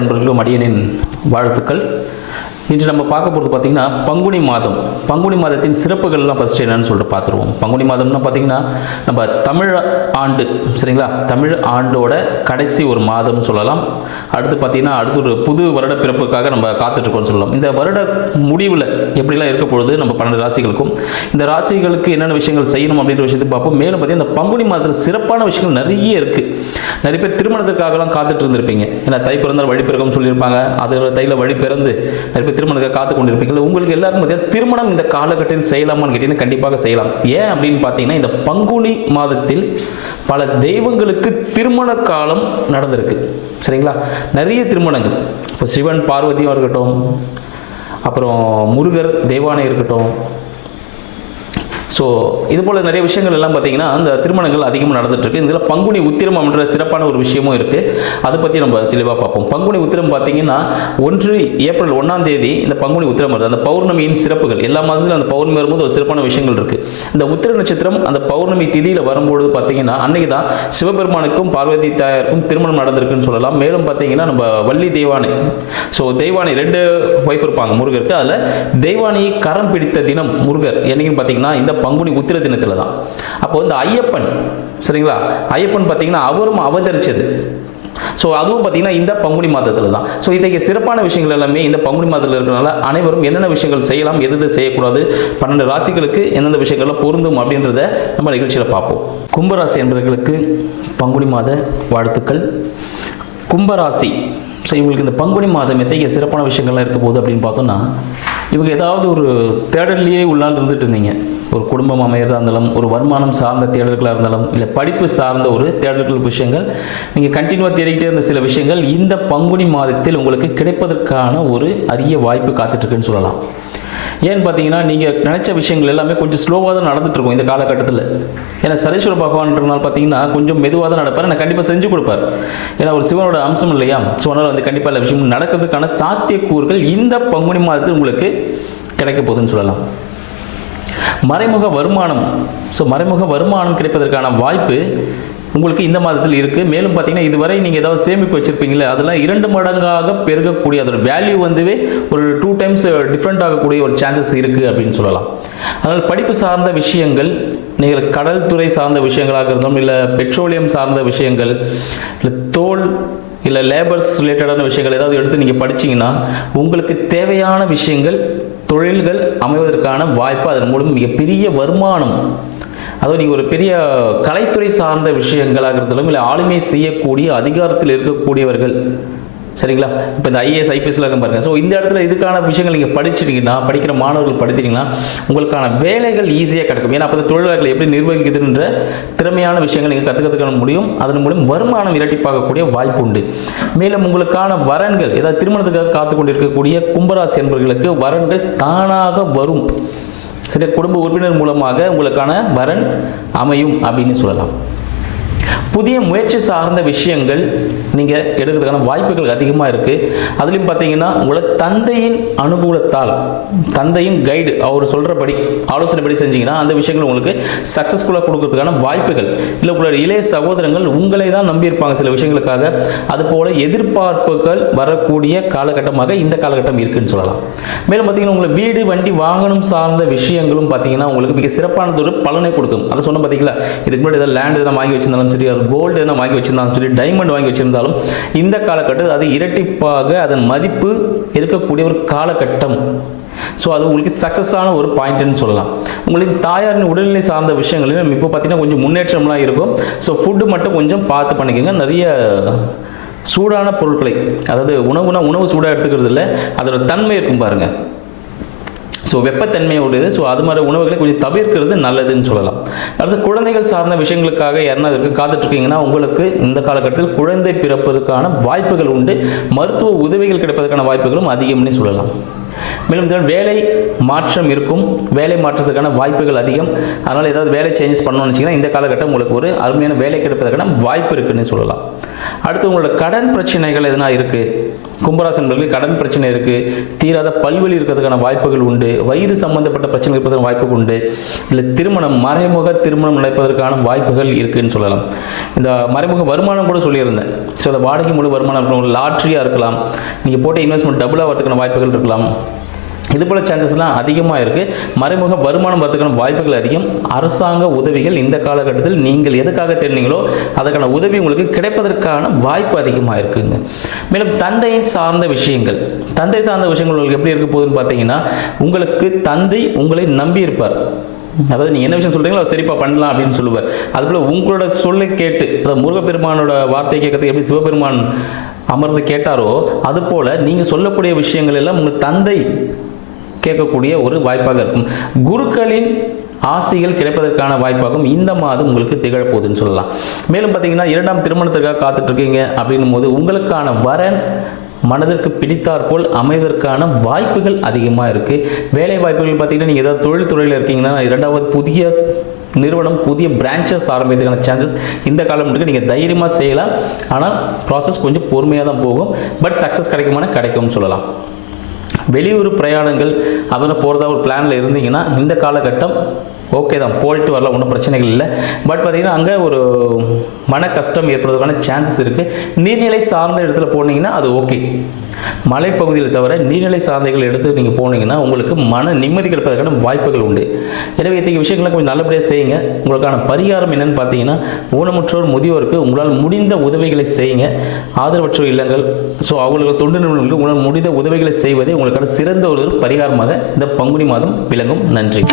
அன்பர்களுக்கும் அடியனின் வாழ்த்துக்கள். இன்று நம்ம பார்க்க போகிறது பார்த்திங்கன்னா பங்குனி மாதம். பங்குனி மாதத்தின் சிறப்புகள்லாம் ஃபஸ்ட்டு என்னன்னு சொல்லிட்டு பார்த்துருவோம். பங்குனி மாதம்னா பார்த்திங்கன்னா நம்ம தமிழ் ஆண்டு, சரிங்களா, தமிழ் ஆண்டோட கடைசி ஒரு மாதம்னு சொல்லலாம். அடுத்து பார்த்திங்கன்னா அடுத்து ஒரு புது வருட பிறப்புக்காக நம்ம காத்துட்ருக்கோம்னு சொல்லலாம். இந்த வருட முடிவில் எப்படிலாம் இருக்க பொழுது நம்ம 12 ராசிகளுக்கும் இந்த ராசிகளுக்கு என்னென்ன விஷயங்கள் செய்யணும் அப்படின்ற விஷயத்தை பார்ப்போம். மேலும் பார்த்திங்கன்னா இந்த பங்குனி மாதத்தில் சிறப்பான விஷயங்கள் நிறைய இருக்குது. நிறைய பேர் திருமணத்துக்காகலாம் காத்துட்டு இருந்திருப்பீங்க. ஏன்னா தை பிறந்தால் வழி பிறக்கும் சொல்லியிருப்பாங்க. அது தையில் வழி பிறந்து நிறைய பேர் திருமணத்துக்கு காத்து கொண்டிருப்பீங்க. உங்களுக்கு எல்லாருக்கும் பார்த்தீங்கன்னா திருமணம் இந்த காலகட்டத்தில் செய்யலாமான்னு கேட்டீங்கன்னா கண்டிப்பாக செய்யலாம். ஏன் அப்படின்னு பார்த்தீங்கன்னா இந்த பங்குனி மாதத்தில் பல தெய்வங்களுக்கு திருமண காலம் நடந்திருக்கு, சரிங்களா. நிறைய திருமணங்கள், இப்போ சிவன் பார்வதியும் இருக்கட்டும், அப்புறம் முருகர் தெய்வானை இருக்கட்டும். ஸோ இது போல் நிறைய விஷயங்கள் எல்லாம் பார்த்தீங்கன்னா அந்த திருமணங்கள் அதிகமாக நடந்துட்டுருக்கு. இதில் பங்குனி உத்திரம் என்ற சிறப்பான ஒரு விஷயமும் இருக்குது. அதை பற்றி நம்ம தெளிவாக பார்ப்போம். பங்குனி உத்திரம் பார்த்தீங்கன்னா ஏப்ரல் 1ஆம் தேதி இந்த பங்குனி உத்திரம் வருது. அந்த பௌர்ணமியின் சிறப்புகள் எல்லா மாதத்துலையும் அந்த பௌர்ணமி வரும்போது ஒரு சிறப்பான விஷயங்கள் இருக்குது. இந்த உத்திர நட்சத்திரம் அந்த பௌர்ணமி திதியில் வரும்போது பார்த்தீங்கன்னா அன்னைக்கு தான் சிவபெருமானுக்கும் பார்வதி தாயாருக்கும் திருமணம் நடந்திருக்குன்னு சொல்லலாம். மேலும் பார்த்தீங்கன்னா நம்ம வள்ளி தெய்வானை, ஸோ தெய்வானை 2 ஒய்ஃப் இருப்பாங்க முருகருக்கு. அதில் தெய்வானியை கரம் பிடித்த தினம் முருகர் என்னைக்குன்னு பார்த்தீங்கன்னா இந்த பங்குனி உத்திர தினத்தில் தான். அப்போ இந்த ஐயப்பன், சரிங்களா, ஐயப்பன் பார்த்தீங்கன்னா அவரும் அவதரிச்சது. ஸோ அதுவும் பார்த்தீங்கன்னா இந்த பங்குனி மாதத்தில் தான். ஸோ இன்றைக்கு சிறப்பான விஷயங்கள் எல்லாமே இந்த பங்குனி மாதத்தில் இருக்கிறனால அனைவரும் என்னென்ன விஷயங்கள் செய்யலாம், எது செய்யக்கூடாது, 12 ராசிகளுக்கு எந்தெந்த விஷயங்கள்லாம் பொருந்தும் அப்படின்றத நம்ம நிகழ்ச்சியில் பார்ப்போம். கும்பராசி என்பவர்களுக்கு பங்குனி மாத வாழ்த்துக்கள். கும்பராசி, ஸோ இவங்களுக்கு இந்த பங்குனி மாதம் எத்தகைய சிறப்பான விஷயங்கள்லாம் இருக்க போகுது அப்படின்னு பார்த்தோம்னா, இவங்க ஏதாவது ஒரு தேடல்லையே உள்ளால் இருந்துட்டு இருந்தீங்க. ஒரு குடும்பம் அமையறதா இருந்தாலும், ஒரு வருமானம் சார்ந்த தேடல்களாக இருந்தாலும், இல்லை படிப்பு சார்ந்த ஒரு தேடல்கள் விஷயங்கள் நீங்கள் கண்டினியூவாக தேடிக்கிட்டே இருந்த சில விஷயங்கள் இந்த பங்குனி மாதத்தில் உங்களுக்கு கிடைப்பதற்கான ஒரு அரிய வாய்ப்பு காத்துட்ருக்குன்னு சொல்லலாம். ஏன்னு பார்த்தீங்கன்னா நீங்கள் நினச்ச விஷயங்கள் எல்லாமே கொஞ்சம் ஸ்லோவாக தான் நடந்துகிட்ருக்கும் இந்த காலகட்டத்தில். ஏன்னா சனீஸ்வர பகவான்றனால பார்த்தீங்கன்னா கொஞ்சம் மெதுவாக தான் நடப்பார். நான் கண்டிப்பாக செஞ்சு கொடுப்பார். ஏன்னா ஒரு சிவனோட அம்சம் இல்லையா. ஸோ அதனால் வந்து கண்டிப்பாக எல்லா விஷயம் நடக்கிறதுக்கான சாத்தியக்கூறுகள் இந்த பங்குனி மாதத்தில் உங்களுக்கு கிடைக்க போகுதுன்னு சொல்லலாம். மறைமுக வருமானம், ஸோ மறைமுக வருமானம் கிடைப்பதற்கான வாய்ப்பு உங்களுக்கு இந்த மாதத்தில் இருக்குது. மேலும் பார்த்தீங்கன்னா இதுவரை நீங்கள் ஏதாவது சேமிப்பு வச்சுருப்பீங்களே அதெல்லாம் 2 மடங்காக பெருகக்கூடிய அதோட வேல்யூ வந்துவே ஒரு 2 டைம்ஸ் டிஃப்ரெண்ட் ஆகக்கூடிய ஒரு சான்சஸ் இருக்குது அப்படின்னு சொல்லலாம். அதனால் படிப்பு சார்ந்த விஷயங்கள், நீங்கள் கடல் துறை சார்ந்த விஷயங்களாக இருந்தாலும், இல்லை பெட்ரோலியம் சார்ந்த விஷயங்கள், இல்லை தோல், இல்லை லேபர்ஸ் ரிலேட்டடான விஷயங்கள் ஏதாவது எடுத்து நீங்கள் படிச்சிங்கன்னா உங்களுக்கு தேவையான விஷயங்கள், தொழில்கள் அமைவதற்கான வாய்ப்பு, அதன் மூலம் மிகப்பெரிய வருமானம், அதுவும் நீங்கள் ஒரு பெரிய கலைத்துறை சார்ந்த விஷயங்களாக இருந்தாலும், இல்லை ஆளுமை செய்யக்கூடிய அதிகாரத்தில் இருக்கக்கூடியவர்கள், சரிங்களா. இப்போ இந்த ஐஏஎஸ் ஐபிஎஸ்லாம் இருக்க பாருங்க. ஸோ இந்த இடத்துல இதுக்கான விஷயங்கள் நீங்கள் படிச்சிட்டிங்கன்னா, படிக்கிற மாணவர்கள் படித்தீங்கன்னா உங்களுக்கான வேலைகள் ஈஸியாக கிடைக்கும். ஏன்னா அப்போ தொழிலாளர்களை எப்படி நிர்வகிக்குதுன்ற திறமையான விஷயங்கள் நீங்கள் கற்றுக்கிறதுக்கான முடியும். அதன் மூலம் வருமானம் இரட்டிப்பாகக்கூடிய வாய்ப்பு உண்டு. மேலும் உங்களுக்கான வரன்கள், ஏதாவது திருமணத்துக்காக காத்து கொண்டு இருக்கக்கூடிய கும்பராசி என்பவர்களுக்கு வரன்கள் தானாக வரும். சரி, குடும்ப உறுப்பினர் மூலமாக உங்களுக்கான வரன் அமையும் அப்படின்னு சொல்லலாம். புதிய முயற்சி சார்ந்த விஷயங்கள் நீங்கள் எடுக்கிறதுக்கான வாய்ப்புகள் அதிகமாக இருக்குது. அதுலேயும் பார்த்தீங்கன்னா உங்களை தந்தையின் அனுகூலத்தால், தந்தையின் கைடு, அவர் சொல்கிறபடி ஆலோசனைப்படி செஞ்சீங்கன்னா அந்த விஷயங்கள் உங்களுக்கு சக்ஸஸ்ஃபுல்லாக கொடுக்கறதுக்கான வாய்ப்புகள், இல்லை உங்களுடைய இளைய சகோதரங்கள் உங்களை தான் நம்பியிருப்பாங்க சில விஷயங்களுக்காக, அதுபோல் எதிர்பார்ப்புகள் வரக்கூடிய காலகட்டமாக இந்த காலகட்டம் இருக்குன்னு சொல்லலாம். மேலும் பார்த்தீங்கன்னா உங்களை வீடு, வண்டி, வாகனம் சார்ந்த விஷயங்களும் பார்த்தீங்கன்னா உங்களுக்கு மிக சிறப்பானது ஒரு பலனை கொடுக்கும். அதை சொன்ன பார்த்தீங்களா, இதுக்கு முன்னாடி ஏதாவது லேண்ட் எதனா வாங்கி வச்சிருந்தாலும் சரி, கோல்டு எதனா வாங்கி வச்சிருந்தாலும் சரி, டைமண்ட் வாங்கி வச்சிருந்தாலும் இந்த காலகட்டத்தில் அது இரட்டிப்பாக அதன் மதிப்பு இருக்கக்கூடிய ஒரு காலகட்டம். ஸோ அது உங்களுக்கு சக்ஸஸான ஒரு பாயிண்ட்னு சொல்லலாம். உங்களுக்கு தாயாரின் உடல்நிலை சார்ந்த விஷயங்களிலும் இப்போ பார்த்தீங்கன்னா கொஞ்சம் முன்னேற்றம்லாம் இருக்கும். ஸோ ஃபுட்டு மட்டும் கொஞ்சம் பார்த்து பண்ணிக்கோங்க. நிறைய சூடான பொருட்களை, அதாவது உணவு சூடாக எடுத்துக்கிறது இல்லை, அதோட தன்மை இருக்கும் பாருங்கள். ஸோ வெப்பத்தன்மையோடது, ஸோ அது மாதிரி உணவுகளை கொஞ்சம் தவிர்க்கிறது நல்லதுன்னு சொல்லலாம். அடுத்து குழந்தைகள் சார்ந்த விஷயங்களுக்காக யாருன்னா அதற்கு காத்துட்ருக்கீங்கன்னா உங்களுக்கு இந்த காலகட்டத்தில் குழந்தை பிறப்பதற்கான வாய்ப்புகள் உண்டு. மருத்துவ உதவிகள் கிடைப்பதற்கான வாய்ப்புகளும் அதிகம்னு சொல்லலாம். மேலும் வேலை மாற்றம் இருக்கும். வேலை மாற்றத்துக்கான வாய்ப்புகள் அதிகம். அதனால் ஏதாவது வேலை சேஞ்சஸ் பண்ணணும்னு வச்சிங்கன்னா இந்த காலகட்டம் உங்களுக்கு ஒரு அருமையான வேலை கிடைப்பதற்கான வாய்ப்பு இருக்குன்னு சொல்லலாம். அடுத்து உங்களோட கடன் பிரச்சனைகள் எதனா இருக்குது, கும்பராசி நண்பர்களுக்கு கடன் பிரச்சனை இருக்குது, தீராத பல்வலி இருக்கிறதுக்கான வாய்ப்புகள் உண்டு, வயிறு சம்பந்தப்பட்ட பிரச்சனை இருப்பதற்கான வாய்ப்புகள் உண்டு, இல்லை திருமணம் மறைமுக திருமணம் நடப்பதற்கான வாய்ப்புகள் இருக்குதுன்னு சொல்லலாம். இந்த மறைமுக வருமானம் கூட சொல்லியிருந்தேன். ஸோ அந்த வாடகை மூலம் வருமானம் இருக்கலாம், லாட்ரியாக இருக்கலாம், நீங்கள் போட்ட இன்வெஸ்ட்மெண்ட் டபுள் ஆகிறதுக்கான வாய்ப்புகள் இருக்கலாம். இது போல சான்சஸ்லாம் அதிகமாக இருக்குது. மறைமுக வருமானம் வரதுக்கான வாய்ப்புகள் அதிகம். அரசாங்க உதவிகள் இந்த காலகட்டத்தில் நீங்கள் எதுக்காக தெரிந்தீங்களோ அதுக்கான உதவி உங்களுக்கு கிடைப்பதற்கான வாய்ப்பு அதிகமாக இருக்குங்க. மேலும் தந்தை சார்ந்த விஷயங்கள் உங்களுக்கு எப்படி இருக்க போகுதுன்னு பார்த்தீங்கன்னா, உங்களுக்கு தந்தை உங்களை நம்பி இருப்பார். அதாவது நீங்கள் என்ன விஷயம் சொல்கிறீங்களோ அதை சரிப்பா பண்ணலாம் அப்படின்னு சொல்லுவார். அதுபோல் உங்களோட சொல்லை கேட்டு, அதாவது முருகப்பெருமானோட வார்த்தையை கேட்கறதுக்கு எப்படி சிவபெருமான் அமர்ந்து கேட்டாரோ அதுபோல் நீங்கள் சொல்லக்கூடிய விஷயங்கள் எல்லாம் உங்கள் தந்தை கேட்கக்கூடிய ஒரு வாய்ப்பாக இருக்கும். குருக்களின் ஆசைகள் கிடைப்பதற்கான வாய்ப்பாகவும் இந்த மாதம் உங்களுக்கு திகழப்போகுதுன்னு சொல்லலாம். மேலும் பார்த்தீங்கன்னா, 2ஆம் திருமணத்திற்காக காத்துட்டு இருக்கீங்க அப்படின்னும் போது உங்களுக்கான வரன் மனதிற்கு பிடித்தாற்போல் அமைவதற்கான வாய்ப்புகள் அதிகமாக இருக்குது. வேலை வாய்ப்புகள் பார்த்தீங்கன்னா, நீங்கள் ஏதாவது தொழில் துறையில் இருக்கீங்கன்னா 2வது புதிய நிறுவனம், புதிய பிரான்ச்சஸ் ஆரம்பிக்கிறதுக்கான சான்சஸ் இந்த காலகட்டத்துக்கு நீங்கள் தைரியமாக செய்யலாம். ஆனால் ப்ராசஸ் கொஞ்சம் பொறுமையாக தான் போகும். பட் சக்ஸஸ் கிடைக்கும்னு சொல்லலாம். வெளியூர் பிரயாணங்கள் அதெல்லாம் போகிறதா ஒரு பிளானில் இருந்தீங்கன்னா இந்த காலகட்டம் ஓகே தான், போயிட்டு வரலாம், ஒன்றும் பிரச்சனைகள் இல்லை. பட் பார்த்தீங்கன்னா அங்கே ஒரு மன கஷ்டம் ஏற்படுறதுக்கான சான்சஸ் இருக்குது. நீர்நிலை சார்ந்த இடத்துல போனீங்கன்னா அது ஓகே. மலைப்பகுதியில் தவிர நீர்நிலை சார்ந்தைகள் எடுத்து நீங்கள் போனீங்கன்னா உங்களுக்கு மன நிம்மதி கிடைப்பதற்கான வாய்ப்புகள் உண்டு. எனவே இத்தகைய விஷயங்களை கொஞ்சம் நல்லபடியாக செய்யுங்க. உங்களுக்கான பரிகாரம் என்னென்னு பார்த்தீங்கன்னா, ஊனமுற்றோர் முதியோருக்கு உங்களால் முடிந்த உதவிகளை செய்யுங்க. ஆதரவற்றோர் இல்லங்கள், ஸோ அவங்களுக்கு தொண்டு நிறுவனங்களுக்கு உங்களால் முடிந்த உதவிகளை செய்வதே உங்களுக்கான சிறந்த ஒரு பரிகாரமாக இந்த பங்குனி மாதம் விளங்கும். நன்றி.